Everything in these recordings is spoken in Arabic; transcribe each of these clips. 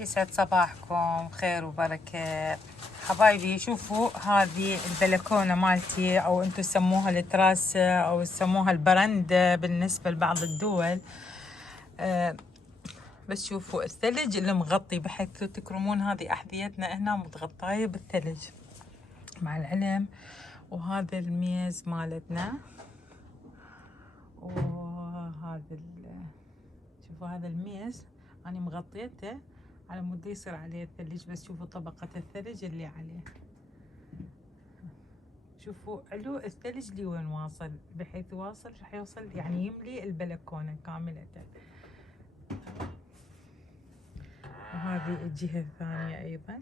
يسعد صباحكم خير وبركة حبايبي. شوفوا هذه البلكونة مالتي، او انتو تسموها التراسة او تسموها البرندة بالنسبة لبعض الدول. بس شوفوا الثلج اللي مغطي، بحيث تكرمون هذه احذيتنا هنا متغطاية بالثلج مع العلم. وهذا الميز مالتنا، وهذا شوفوا هذا الميز أنا مغطيته على مود يصير عليه الثلج، بس شوفوا طبقة الثلج اللي عليه. شوفوا علو الثلج لي وين واصل، بحيث واصل راح يوصل يعني يملي البلكونة كاملة. وهذه الجهة الثانية أيضا،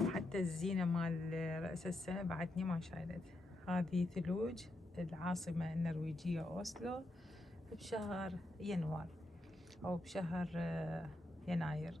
وحتى الزينة مال رأس السنة بعدني ما شايلت. هذه ثلوج العاصمة النرويجية أوسلو بشهر يناير أو بشهر يناير.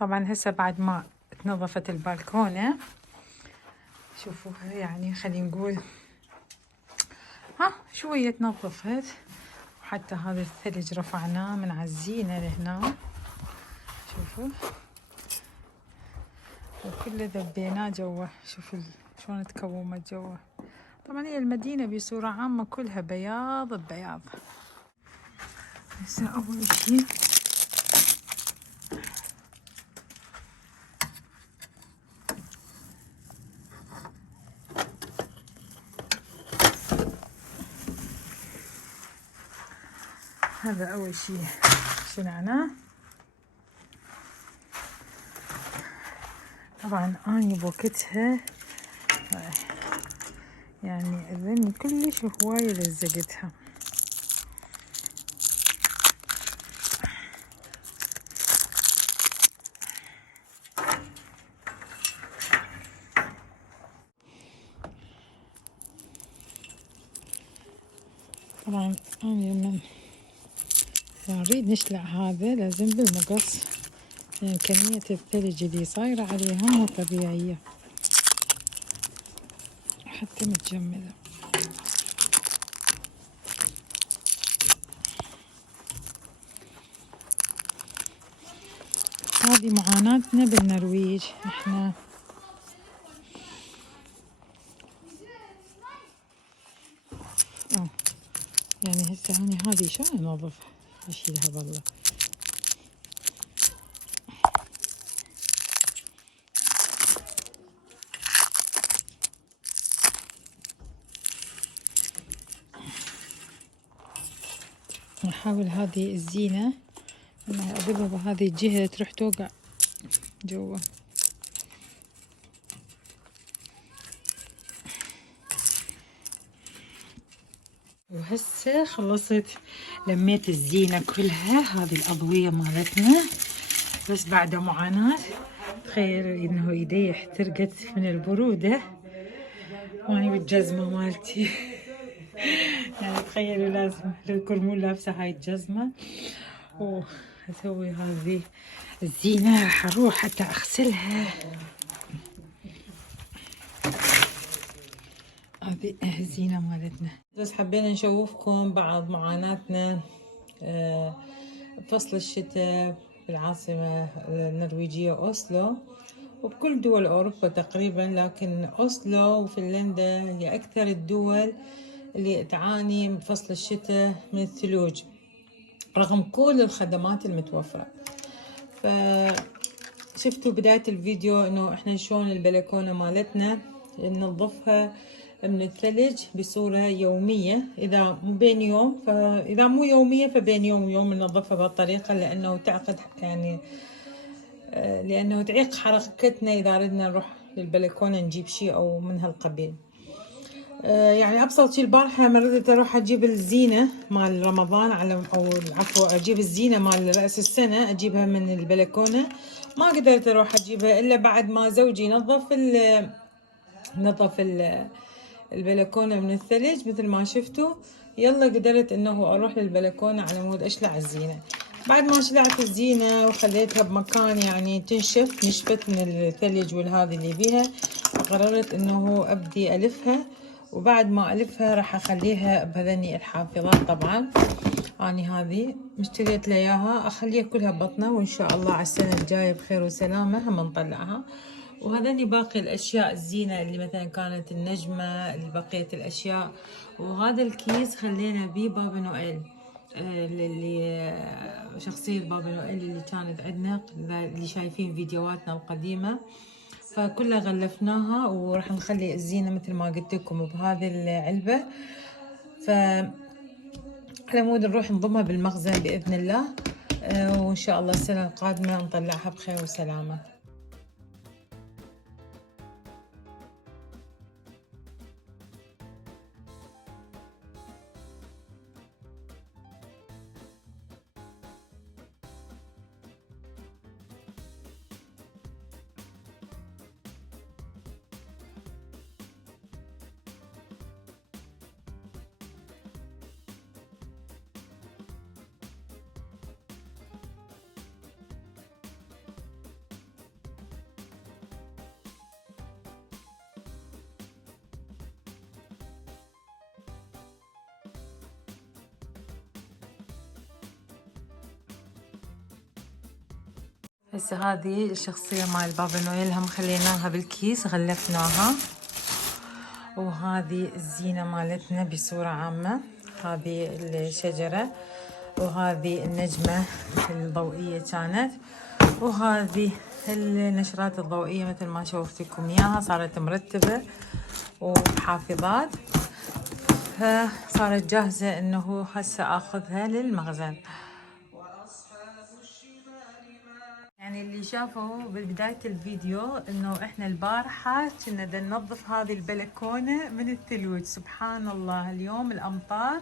طبعا هسه بعد ما تنظفت البالكونة، شوفوها يعني خلينا نقول شوية تنظفت. وحتى هذا الثلج رفعناه من على الزينة لهنا، شوفوا، وكله ذبيناه جوا. شوفوا شلون تكومت جوا. طبعا هي المدينة بصورة عامة كلها بياض ببياض. هسه أول شي هذا أول شي شنعناه. طبعا أني بوقتها يعني أظن كلش هواية لزقتها. طبعا أنا لما نريد نشلع هذا لازم بالمقص، لأن كمية الثلج اللي صايرة عليها مو طبيعية حتى متجمدة. هذه معاناتنا بالنرويج احنا. يعني هسه هاني هذه شلون انظفها اشيلها بالله. نحاول هذه الزينة لما اضربها بهذه الجهة تروح توقع جوا. وهسه خلصت لميت الزينة كلها، هذه الأضوية مالتنا. بس بعد معاناة، تخيل انه ايدي احترقت من البرودة واني بالجزمة مالتي. يعني تخيلوا لازم الكل مو لابسة هاي الجزمة واسوي هذه الزينة. راح اروح حتى اغسلها. هذه الزينة مالتنا. بس حبينا نشوفكم بعض معاناتنا بفصل الشتاء بالعاصمة النرويجية أوسلو، وبكل دول أوروبا تقريبا، لكن أوسلو وفنلندا هي أكثر الدول اللي تعاني من فصل الشتاء من الثلوج رغم كل الخدمات المتوفرة. شفتوا بداية الفيديو انه احنا شلون البلكونة مالتنا ننظفها من الثلج بصورة يومية، اذا بين يوم، فاذا مو يومية فبين يوم ويوم ننظفها بهالطريقة، لانه تعقد يعني لانه تعيق حركتنا اذا ردنا نروح للبلكونة نجيب شيء او من هالقبيل. يعني ابسط شيء البارحة مرضت اروح اجيب الزينة مال رمضان، على او عفوا اجيب الزينة مال رأس السنة، اجيبها من البلكونة. ما قدرت اروح اجيبها الا بعد ما زوجي نظف البلكونة من الثلج مثل ما شفتوا. يلا قدرت انه اروح للبلكونة على مود اشلع الزينة. بعد ما شلعت الزينة وخليتها بمكان يعني تنشف، نشفت من الثلج والهذي اللي بيها، فقررت انه ابدي الفها. وبعد ما الفها راح اخليها بهذني الحافظات. طبعا اني هذه مشتريت لها اياها، اخليها كلها بطنه، وان شاء الله على السنه الجايه بخير وسلامه هم نطلعها. وهذني باقي الاشياء الزينه اللي مثلا كانت النجمه، اللي بقيه الاشياء. وهذا الكيس خلينا بيه بابا نويل، اللي شخصيه بابا نويل اللي كانت عندنا، اللي شايفين فيديوهاتنا القديمه، فكلها غلفناها. وراح نخلي الزينه مثل ما قلت لكم بهذه العلبه، ف على مود نروح نضمها بالمخزن بإذن الله. وإن شاء الله السنة القادمة نطلعها بخير وسلامة. هسه هذه الشخصية مال بابا نويل هم خليناها بالكيس غلفناها. وهذه الزينة مالتنا بصورة عامة، هذه الشجرة، وهذه النجمة الضوئية كانت، وهذه النشرات الضوئية مثل ما شوفتكم اياها، صارت مرتبة وحافظات، فصارت جاهزة انه هسه اخذها للمخزن. يعني اللي شافوا ببداية الفيديو انه احنا البارحة كنا ننظف هذه البلكونة من الثلوج، سبحان الله اليوم الامطار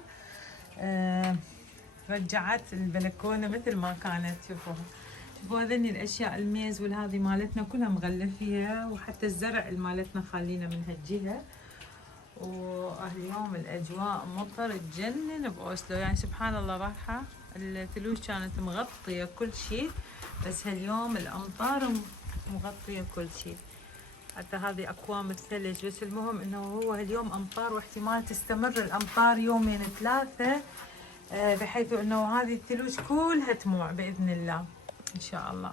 رجعت البلكونة مثل ما كانت. شوفوا هذني الاشياء، الميز والهذي مالتنا كلها مغلفيها، وحتى الزرع مالتنا خالينا من هالجهة. واليوم الاجواء مطر تجنن باوسلو، يعني سبحان الله بارحة الثلوج كانت مغطية كل شيء، بس هاليوم الامطار مغطية كل شيء، حتى هذه اكوام الثلج. بس المهم انه هو اليوم امطار، واحتمال تستمر الامطار يومين ثلاثة، بحيث انه هذه الثلوج كلها تموع باذن الله ان شاء الله.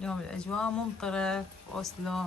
اليوم الاجواء ممطرة في اوسلو.